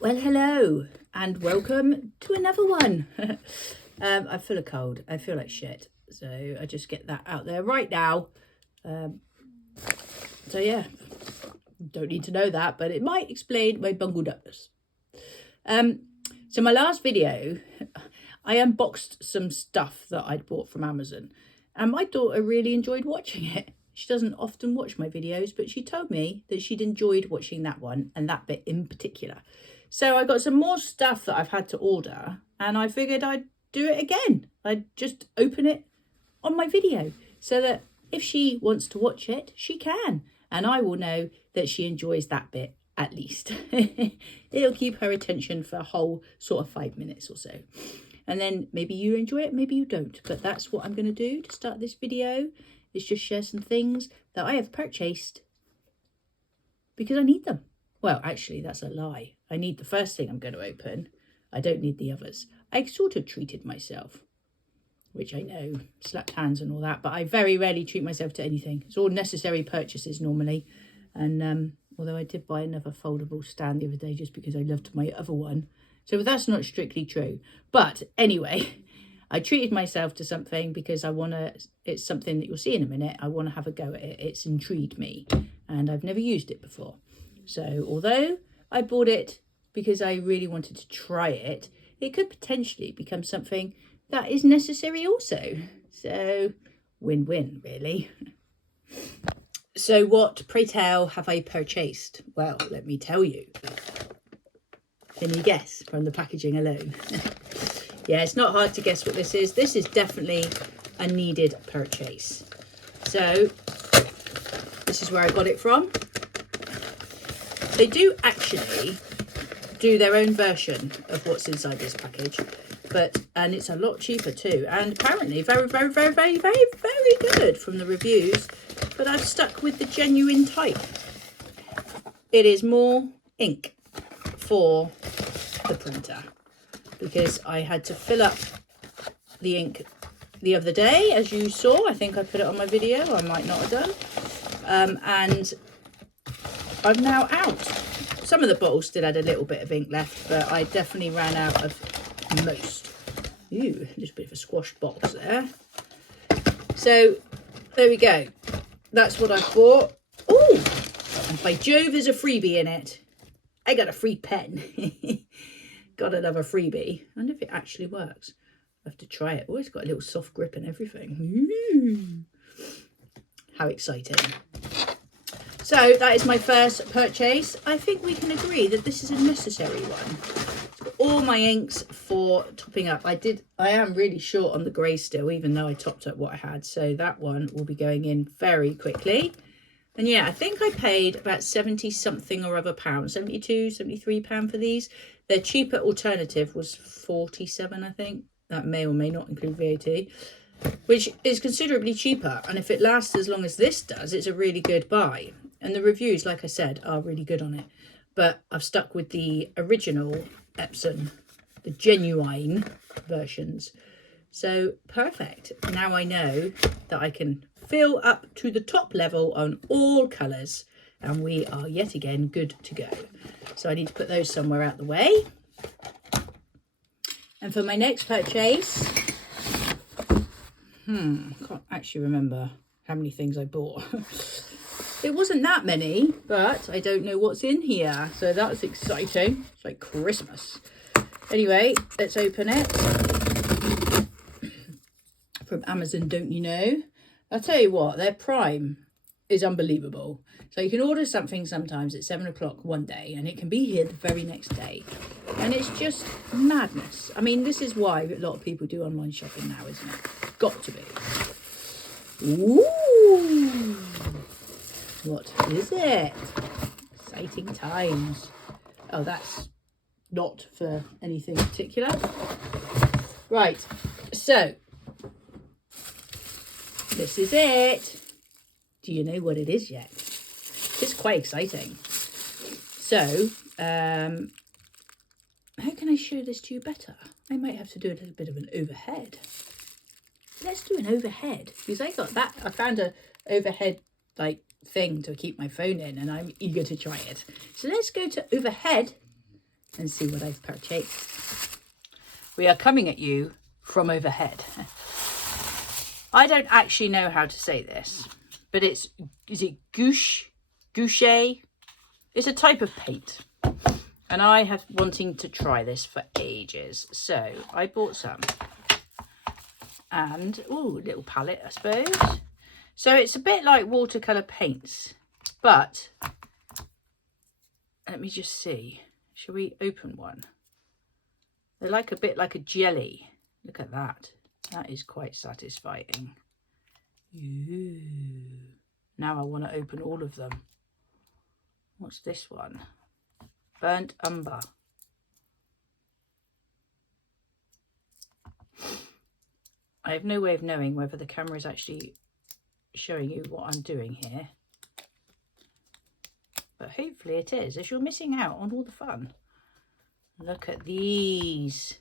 Well, hello and welcome to another one. I'm full of cold. I feel like shit. So I just get that out there right now. So yeah, don't need to know that, but it might explain my bungled upness. So my last video, I unboxed some stuff that I'd bought from Amazon and my daughter really enjoyed watching it. She doesn't often watch my videos, but she told me that she'd enjoyed watching that one and that bit in particular. So I got some more stuff that I've had to order and I figured I'd do it again. I'd just open it on my video so that if she wants to watch it, she can. And I will know that she enjoys that bit at least. It'll keep her attention for a whole sort of 5 minutes or so. And then maybe you enjoy it, maybe you don't. But that's what I'm going to do to start this video, is just share some things that I have purchased because I need them. Well, actually, that's a lie. I need the first thing I'm going to open. I don't need the others. I sort of treated myself, which I know, slapped hands and all that, but I very rarely treat myself to anything. It's all necessary purchases normally. And although I did buy another foldable stand the other day just because I loved my other one. So that's not strictly true. But anyway, I treated myself to something because I want to, it's something that you'll see in a minute. I want to have a go at it. It's intrigued me and I've never used it before. So although I bought it because I really wanted to try it, it could potentially become something that is necessary also. So win-win, really. So what, pray tell, have I purchased? Well, let me tell you. Can you guess from the packaging alone? Yeah, it's not hard to guess what this is. This is definitely a needed purchase. So this is where I got it from. They do actually do their own version of what's inside this package, and it's a lot cheaper too, and apparently very good from the reviews. But I've stuck with the genuine type. It is more ink for the printer because I had to fill up the ink the other day, as you saw. I think I put it on my video, I might not have done. And I'm now out. Some of the bottles still had a little bit of ink left, but I definitely ran out of most. Ooh, a little bit of a squashed box there. So there we go. That's what I bought. Oh, and by Jove, there's a freebie in it. I got a free pen. Gotta love a freebie. I wonder if it actually works. I have to try it. Oh, it's got a little soft grip and everything. Ooh. How exciting. So that is my first purchase. I think we can agree that this is a necessary one. It's got all my inks for topping up. I am really short on the grey still, even though I topped up what I had. So that one will be going in very quickly. And yeah, I think I paid about 70 something or other pounds, 72, 73 pound for these. Their cheaper alternative was 47, I think. That may or may not include VAT, which is considerably cheaper. And if it lasts as long as this does, it's a really good buy. And the reviews, like I said, are really good on it. But I've stuck with the original Epson, the genuine versions. So perfect. Now I know that I can fill up to the top level on all colours. And we are yet again good to go. So I need to put those somewhere out the way. And for my next purchase, I can't actually remember how many things I bought. It wasn't that many, but I don't know what's in here. So that's exciting. It's like Christmas. Anyway, let's open it. From Amazon, don't you know? I'll tell you what, their Prime is unbelievable. So you can order something sometimes at 7 o'clock one day and it can be here the very next day. And it's just madness. I mean, this is why a lot of people do online shopping now, isn't it? Got to be. Ooh. What is it? Exciting times. Oh, that's not for anything particular. Right, so this is it. Do you know what it is yet? It's quite exciting. So, how can I show this to you better? I might have to do a little bit of an overhead. Let's do an overhead because I found a overhead like thing to keep my phone in and I'm eager to try it. So let's go to overhead and see what I've purchased. We are coming at you from overhead. I don't actually know how to say this, but is it gouache? Gouache? It's a type of paint. And I have wanting to try this for ages. So I bought some. And, ooh, little palette, I suppose. So it's a bit like watercolour paints, but let me just see. Shall we open one? They're like a bit like a jelly. Look at that. That is quite satisfying. Ooh. Now I want to open all of them. What's this one? Burnt umber. I have no way of knowing whether the camera is actually showing you what I'm doing here. But hopefully it is, as you're missing out on all the fun. Look at these.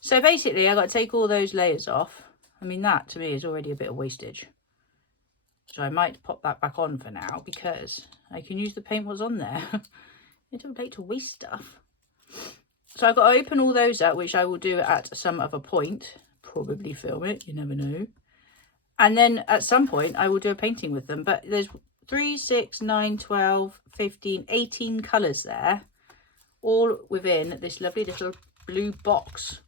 So basically, I got to take all those layers off. I mean, that to me is already a bit of wastage. So I might pop that back on for now because I can use the paint what's on there. I don't like to waste stuff. So I've got to open all those up, which I will do at some other point. Probably film it, you never know. And then at some point I will do a painting with them. But there's 3, 6, 9, 12, 15, 18 colours there, all within this lovely little blue box.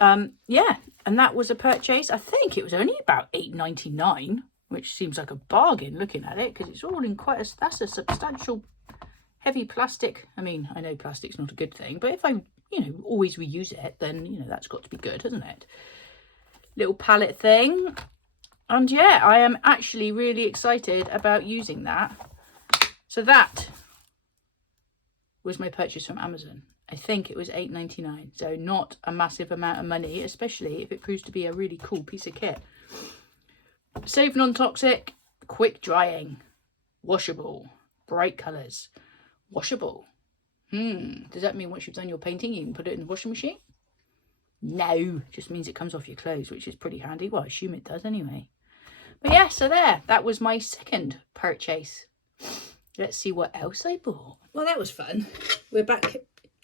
Yeah, and that was a purchase. I think it was only about £8.99, which seems like a bargain looking at it, because it's all in quite a, that's a substantial heavy plastic. I mean, I know plastic's not a good thing, but if I, you know, always reuse it, then, you know, that's got to be good, hasn't it? Little palette thing. And yeah, I am actually really excited about using that. So that was my purchase from Amazon. I think it was £8.99. So not a massive amount of money, especially if it proves to be a really cool piece of kit. Safe non-toxic, quick drying, washable, bright colours, washable. Does that mean once you've done your painting, you can put it in the washing machine? No, just means it comes off your clothes, which is pretty handy. Well, I assume it does anyway. But yeah, so there, that was my second purchase. Let's see what else I bought. Well, that was fun. We're back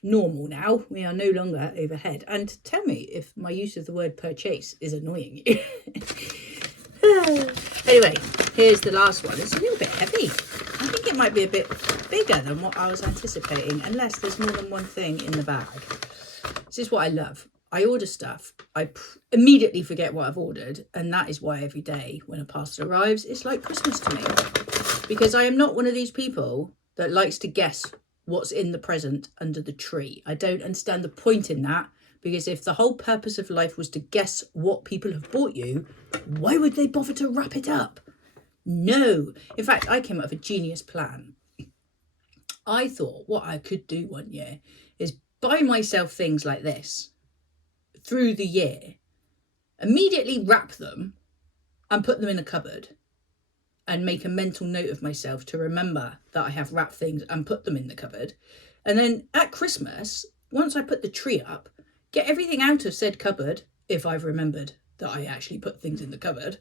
normal now. We are no longer overhead. And tell me if my use of the word purchase is annoying you. Anyway, here's the last one. It's a little bit heavy. I think it might be a bit bigger than what I was anticipating, unless there's more than one thing in the bag. This is what I love. I order stuff, I immediately forget what I've ordered, and that is why every day when a parcel arrives, it's like Christmas to me. Because I am not one of these people that likes to guess what's in the present under the tree. I don't understand the point in that, because if the whole purpose of life was to guess what people have bought you, why would they bother to wrap it up? No. In fact, I came up with a genius plan. I thought what I could do one year is buy myself things like this through the year, immediately wrap them and put them in a cupboard and make a mental note of myself to remember that I have wrapped things and put them in the cupboard. And then at Christmas, once I put the tree up, get everything out of said cupboard, if I've remembered that I actually put things in the cupboard,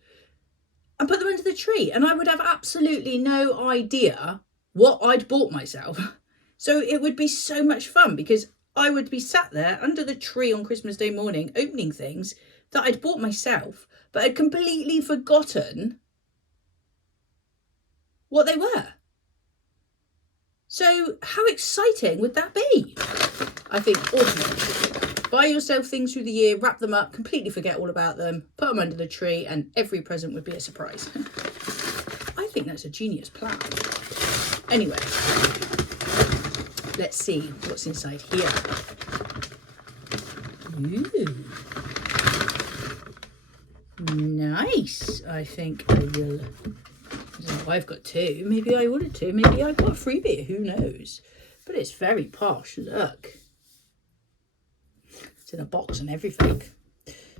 and put them under the tree. And I would have absolutely no idea what I'd bought myself. So it would be so much fun, because I would be sat there under the tree on Christmas Day morning opening things that I'd bought myself, but I'd completely forgotten what they were. So how exciting would that be? I think awesome. Buy yourself things through the year, wrap them up, completely forget all about them, put them under the tree, and every present would be a surprise. I think that's a genius plan. Anyway, let's see what's inside here. Ooh. Nice. I think I will. Oh, I've got two. Maybe I ordered two. Maybe I got a freebie. Who knows? But it's very posh. Look. It's in a box and everything.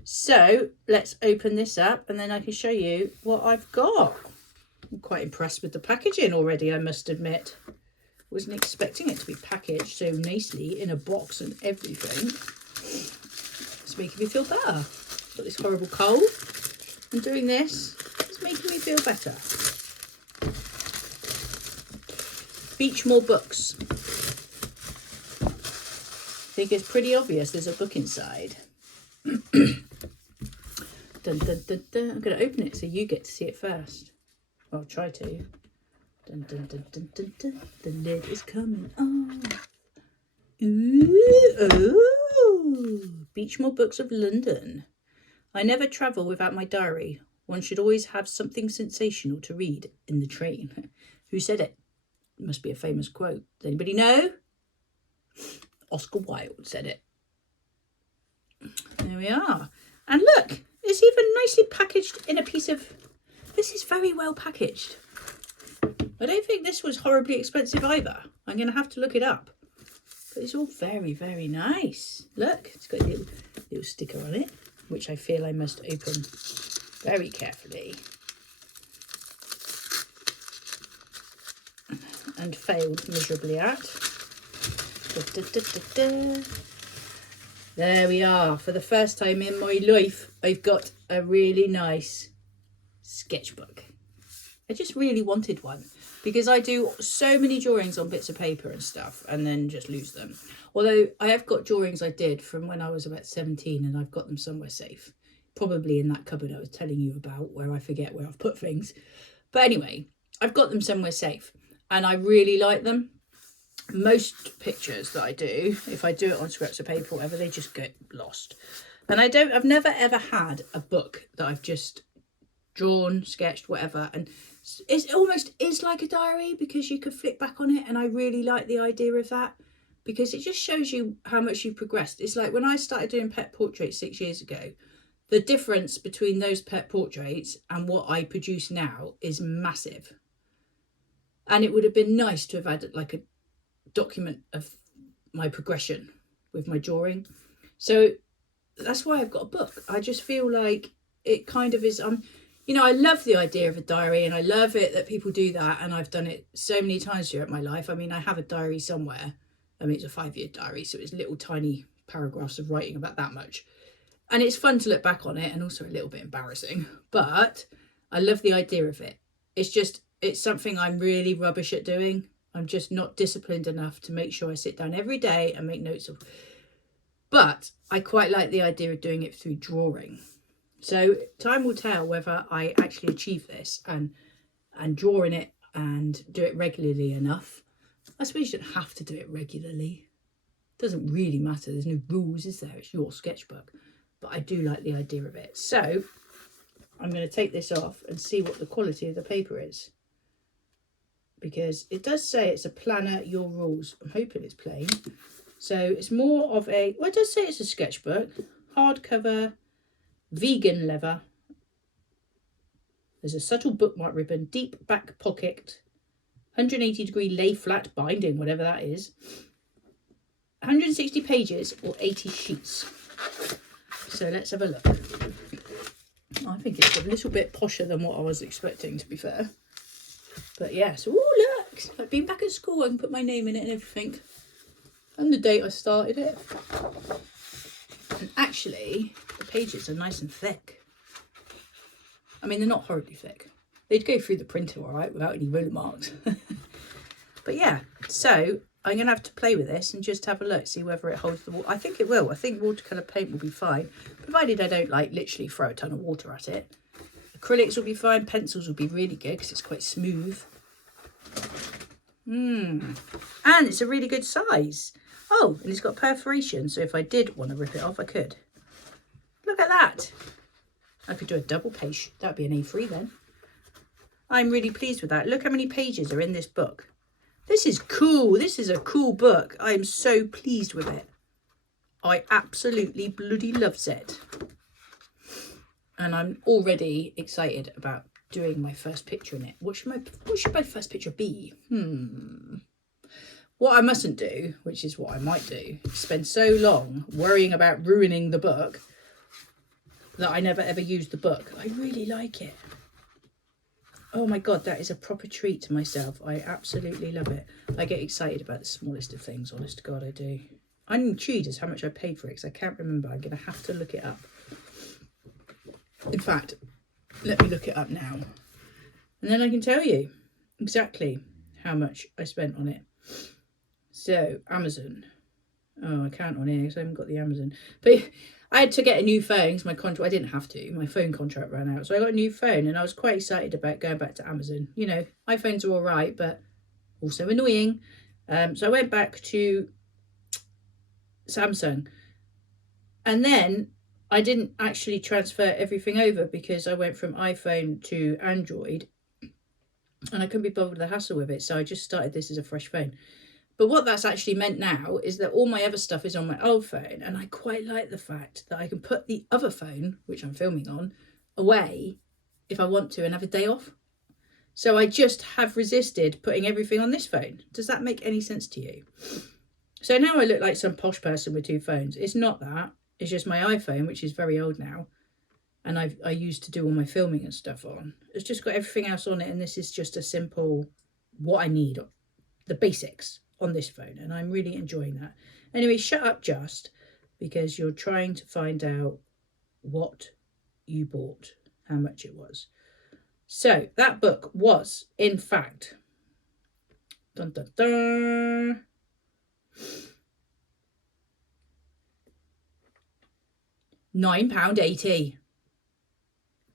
So let's open this up and then I can show you what I've got. I'm quite impressed with the packaging already, I must admit. Wasn't expecting it to be packaged so nicely in a box and everything. It's making me feel better. Got this horrible cold, and doing this is making me feel better. Beachmore books. think it's pretty obvious there's a book inside. Dun, dun, dun, dun. I'm going to open it so you get to see it first. I'll try to. Dun, dun, dun, dun, dun, dun. The lid is coming on. Ooh, Beechmore Books of London. I never travel without my diary. One should always have something sensational to read in the train. Who said it? It must be a famous quote. Does anybody know? Oscar Wilde said it. There we are. And look, it's even nicely packaged in a piece of... This is very well packaged. I don't think this was horribly expensive either. I'm going to have to look it up. But it's all very, very nice. Look, it's got a little sticker on it, which I feel I must open very carefully. And failed miserably at. Da, da, da, da, da. There we are. For the first time in my life, I've got a really nice sketchbook. I just really wanted one because I do so many drawings on bits of paper and stuff and then just lose them. Although I have got drawings I did from when I was about 17 and I've got them somewhere safe. Probably in that cupboard I was telling you about where I forget where I've put things. But anyway, I've got them somewhere safe and I really like them. Most pictures that I do, if I do it on scraps of paper or whatever, they just get lost. And I've never ever had a book that I've just drawn, sketched, whatever, and it almost is like a diary because you could flip back on it, and I really like the idea of that because it just shows you how much you've progressed. It's like when I started doing pet portraits 6 years ago, the difference between those pet portraits and what I produce now is massive. And it would have been nice to have had like a document of my progression with my drawing. So that's why I've got a book. I just feel like it kind of is, you know, I love the idea of a diary and I love it that people do that. And I've done it so many times throughout my life. I mean, I have a diary somewhere. I mean, it's a 5-year diary, so it's little tiny paragraphs of writing about that much. And it's fun to look back on it and also a little bit embarrassing, but I love the idea of it. It's something I'm really rubbish at doing. I'm just not disciplined enough to make sure I sit down every day and make notes of. But I quite like the idea of doing it through drawing. So time will tell whether I actually achieve this and draw in it and do it regularly enough. I suppose you don't have to do it regularly. It doesn't really matter. There's no rules, is there? It's your sketchbook. But I do like the idea of it. So I'm going to take this off and see what the quality of the paper is. Because it does say it's a planner, your rules. I'm hoping it's plain. So it's more of a, well, it does say it's a sketchbook. Hardcover, vegan leather. There's a subtle bookmark ribbon, deep back pocket, 180-degree lay flat binding, whatever that is. 160 pages or 80 sheets. So let's have a look. I think it's a little bit posher than what I was expecting, to be fair. But yes, oh look, I've been back at school, I can put my name in it and everything. And the date I started it. And actually, the pages are nice and thick. I mean, they're not horribly thick. They'd go through the printer all right without any ruler marks. But yeah, so I'm going to have to play with this and just have a look, see whether it holds the water. I think it will. I think watercolour paint will be fine, provided I don't like literally throw a ton of water at it. Acrylics will be fine. Pencils will be really good because it's quite smooth. And it's a really good size. Oh, and it's got perforation, so if I did want to rip it off, I could. Look at that. I could do a double page. That would be an A3 then. I'm really pleased with that. Look how many pages are in this book. This is cool. This is a cool book. I am so pleased with it. I absolutely bloody loves it. And I'm already excited about doing my first picture in it. What should my first picture be? What I mustn't do, which is what I might do, is spend so long worrying about ruining the book that I never ever use the book. I really like it. Oh my God, that is a proper treat to myself. I absolutely love it. I get excited about the smallest of things, honest to God, I do. I'm intrigued as how much I paid for it because I can't remember. I'm going to have to look it up. In fact, let me look it up now. And then I can tell you exactly how much I spent on it. So, Amazon. Oh, I can't on here because I haven't got the Amazon. But I had to get a new phone because my contract, I didn't have to, my phone contract ran out. So I got a new phone and I was quite excited about going back to Amazon. You know, iPhones are all right, but also annoying. So I went back to Samsung. And then I didn't actually transfer everything over because I went from iPhone to Android and I couldn't be bothered with the hassle with it. So I just started this as a fresh phone. But what that's actually meant now is that all my other stuff is on my old phone. And I quite like the fact that I can put the other phone, which I'm filming on, away if I want to and have a day off. So I just have resisted putting everything on this phone. Does that make any sense to you? So now I look like some posh person with two phones. It's not that. It's just my iPhone, which is very old now. And I used to do all my filming and stuff on. It's just got everything else on it. And this is just a simple, what I need, the basics on this phone. And I'm really enjoying that. Anyway, shut up just because you're trying to find out what you bought, how much it was. So that book was, in fact, dun, dun, dun, £9.80.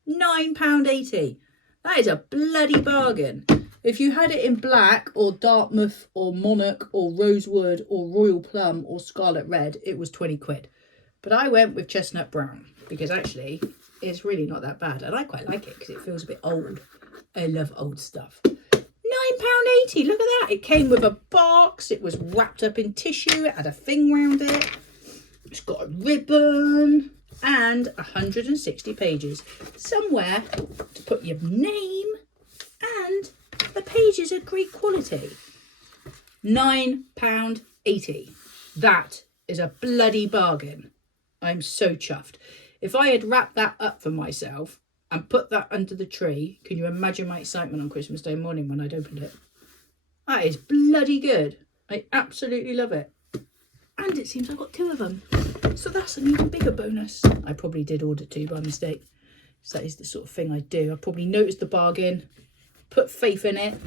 £9.80. That is a bloody bargain. If you had it in black or Dartmouth or Monarch or Rosewood or Royal Plum or Scarlet Red, it was 20 quid. But I went with Chestnut Brown because actually it's really not that bad. And I quite like it because it feels a bit old. I love old stuff. £9.80. Look at that. It came with a box. It was wrapped up in tissue. It had a thing round it. It's got a ribbon. And 160 pages. Somewhere to put your name, and the pages are great quality. £9.80. That is a bloody bargain. I'm so chuffed. If I had wrapped that up for myself and put that under the tree, can you imagine my excitement on Christmas Day morning when I'd opened it? That is bloody good. I absolutely love it. And it seems I got two of them. So that's an even bigger bonus. I probably did order two by mistake. So that is the sort of thing I do. I probably noticed the bargain, put faith in it,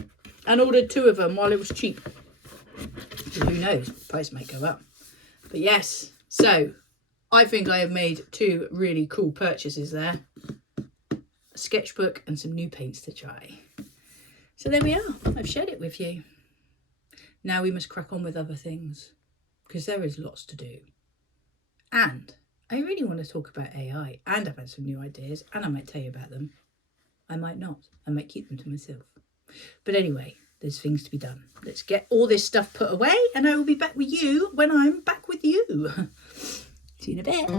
and ordered two of them while it was cheap. Who knows? Price may go up. But yes, so I think I have made two really cool purchases there. A sketchbook and some new paints to try. So there we are. I've shared it with you. Now we must crack on with other things because there is lots to do. And I really want to talk about AI, and I've had some new ideas, and I might tell you about them. I might not. I might keep them to myself. But anyway, there's things to be done. Let's get all this stuff put away, and I will be back with you when I'm back with you. See you in a bit.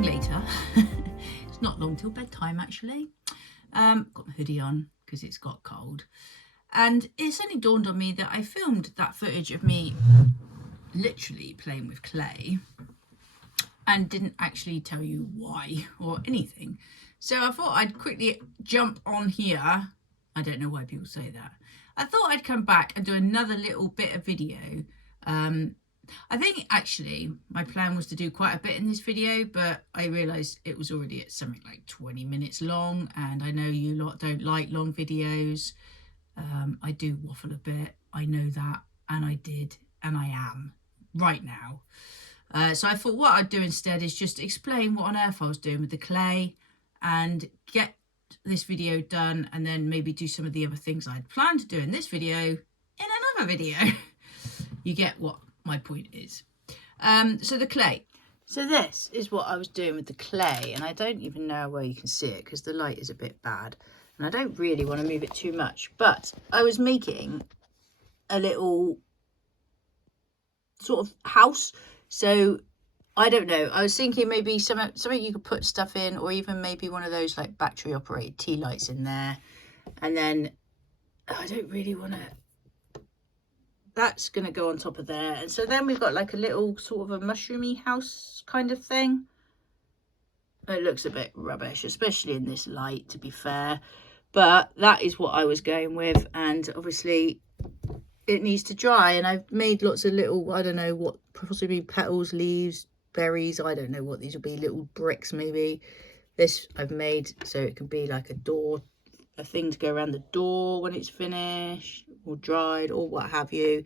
Later. It's not long till bedtime actually. Got my hoodie on because it's got cold, and it's only dawned on me that I filmed that footage of me literally playing with clay and didn't actually tell you why or anything. So I thought I'd quickly jump on here. I don't know why people say that. I thought I'd come back and do another little bit of video. I think actually my plan was to do quite a bit in this video, but I realised it was already at something like 20 minutes long, and I know you lot don't like long videos. I do waffle a bit, I know that, and I did, and I am right now. So I thought what I'd do instead is just explain what on earth I was doing with the clay and get this video done, and then maybe do some of the other things I'd planned to do in this video in another video. You get what my point is. So the clay. So this is what I was doing with the clay, and I don't even know where you can see it because the light is a bit bad and I don't really want to move it too much, but I was making a little sort of house. So I don't know, I was thinking maybe something you could put stuff in, or even maybe one of those like battery operated tea lights in there, and then I don't really want to, that's going to go on top of there. And so then we've got like a little sort of a mushroomy house kind of thing. It looks a bit rubbish, especially in this light, to be fair, but that is what I was going with, and obviously it needs to dry. And I've made lots of little, I don't know what, possibly petals, leaves, berries, I don't know what these will be, little bricks maybe. This I've made so it can be like a door, a thing to go around the door when it's finished or dried or what have you.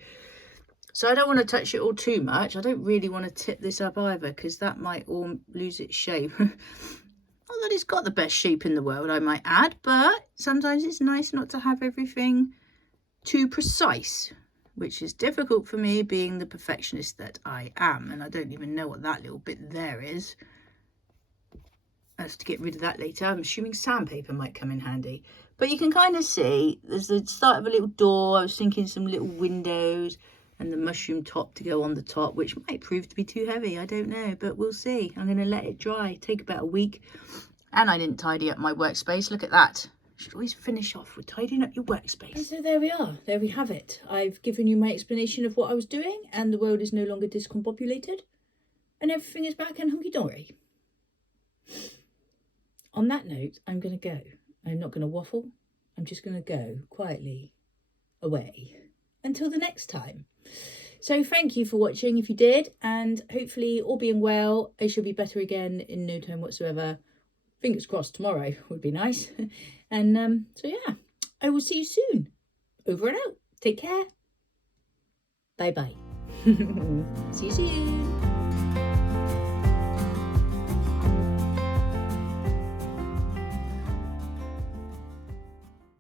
So I don't want to touch it all too much. I don't really want to tip this up either, because that might all lose its shape. Not that it's got the best shape in the world, I might add, but sometimes it's nice not to have everything too precise, which is difficult for me being the perfectionist that I am. And I don't even know what that little bit there is. I have to get rid of that later. I'm assuming sandpaper might come in handy. But you can kind of see there's the start of a little door. I was thinking some little windows and the mushroom top to go on the top, which might prove to be too heavy. I don't know, but we'll see. I'm going to let it dry. Take about a week. And I didn't tidy up my workspace. Look at that. Should always finish off with tidying up your workspace. And so there we are. There we have it. I've given you my explanation of what I was doing, and the world is no longer discombobulated, and everything is back and hunky-dory. On that note, I'm going to go. I'm not going to waffle. I'm just going to go quietly away until the next time. So thank you for watching if you did, and hopefully all being well, I shall be better again in no time whatsoever. Fingers crossed tomorrow would be nice. And so yeah, I will see you soon. Over and out. Take care. Bye bye. See you soon.